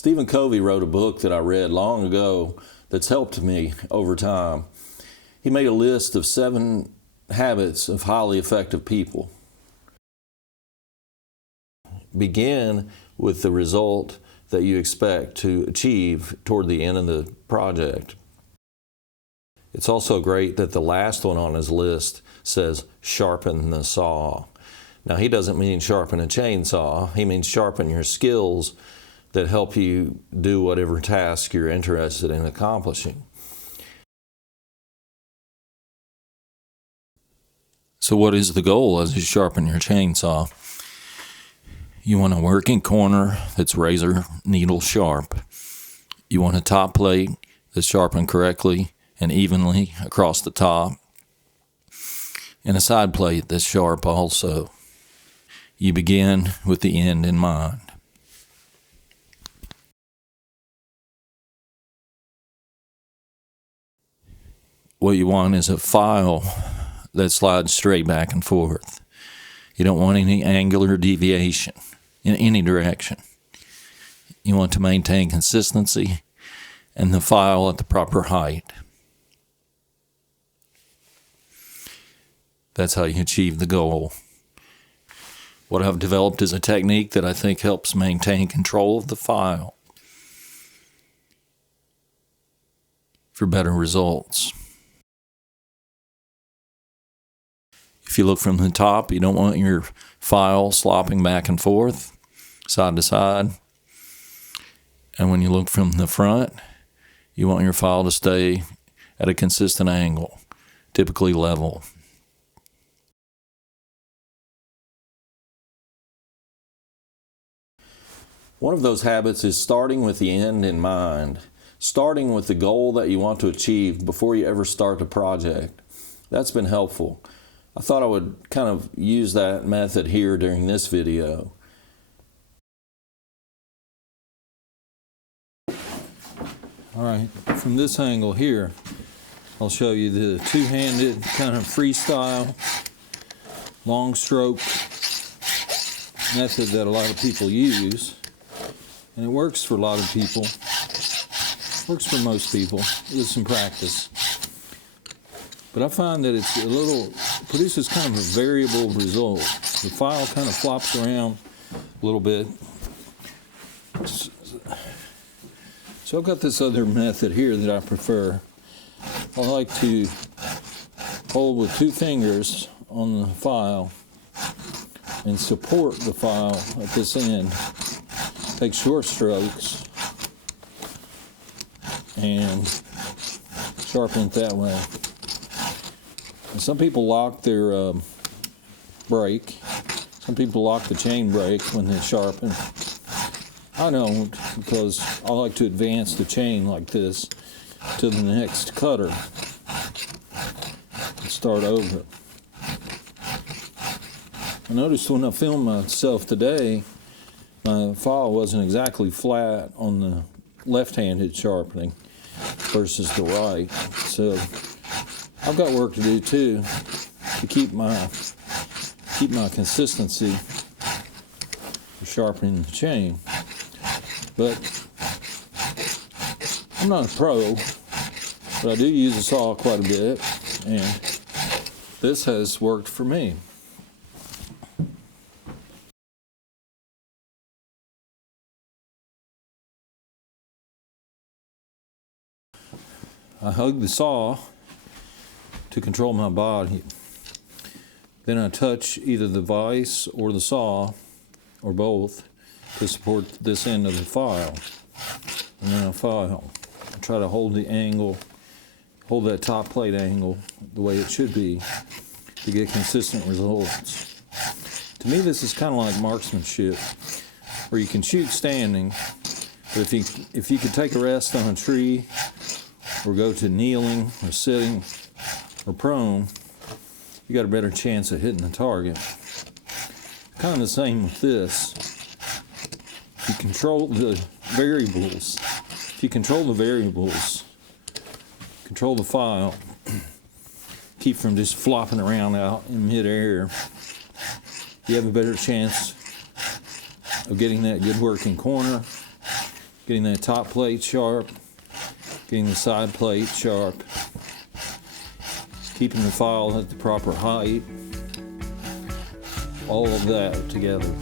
Stephen Covey wrote a book that I read long ago that's helped me over time. He made a list of 7 habits of highly effective people. Begin with the result that you expect to achieve toward the end of the project. It's also great that the last one on his list says, sharpen the saw. Now, he doesn't mean sharpen a chainsaw. He means sharpen your skills that help you do whatever task you're interested in accomplishing. So what is the goal as you sharpen your chainsaw? You want a working corner that's razor needle sharp. You want a top plate that's sharpened correctly and evenly across the top, and a side plate that's sharp also. You begin with the end in mind. What you want is a file that slides straight back and forth. You don't want any angular deviation in any direction. You want to maintain consistency and the file at the proper height. That's how you achieve the goal. What I've developed is a technique that I think helps maintain control of the file for better results. If you look from the top, you don't want your file slopping back and forth, side to side. And when you look from the front, you want your file to stay at a consistent angle, typically level. One of those habits is starting with the end in mind, starting with the goal that you want to achieve before you ever start the project. That's been helpful. I thought I would kind of use that method here during this video. All right, from this angle here, I'll show you the two-handed kind of freestyle, long stroke method that a lot of people use. And it works for a lot of people. Works for most people with some practice. But I find that it's produces kind of a variable result. The file kind of flops around a little bit. So I've got this other method here that I prefer. I like to hold with 2 fingers on the file and support the file at this end. Take short strokes and sharpen it that way. And some people lock their brake. Some people lock the chain brake when they sharpen. I don't, because I like to advance the chain like this to the next cutter and start over. I noticed when I filmed myself today, my file wasn't exactly flat on the left-handed sharpening versus the right. So I've got work to do too to keep my consistency for sharpening the chain. But I'm not a pro, but I do use a saw quite a bit, and this has worked for me. I hug the saw to control my body. Then I touch either the vise or the saw, or both, to support this end of the file. And then I file. I try to hold the angle, hold that top plate angle the way it should be to get consistent results. To me, this is kind of like marksmanship, where you can shoot standing, but if you could take a rest on a tree, or go to kneeling, or sitting, or prone, you got a better chance of hitting the target. Kind of the same with this. If you control the variables, control the file, keep from just flopping around out in midair, you have a better chance of getting that good working corner, getting that top plate sharp, getting the side plate sharp, keeping the file at the proper height, all of that together.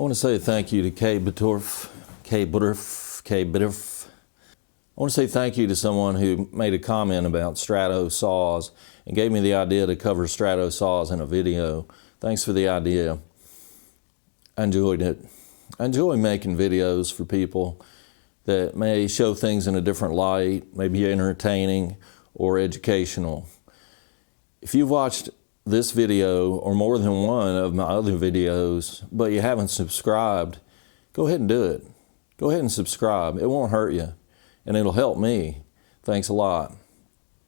I want to say thank you to K. Bitorf. I want to say thank you to someone who made a comment about Strato saws and gave me the idea to cover Strato saws in a video. Thanks for the idea. I enjoyed it. I enjoy making videos for people that may show things in a different light, maybe entertaining or educational. If you've watched this video or more than one of my other videos, but you haven't subscribed, go ahead and do it. Go ahead and subscribe. It won't hurt you, and it'll help me. Thanks a lot.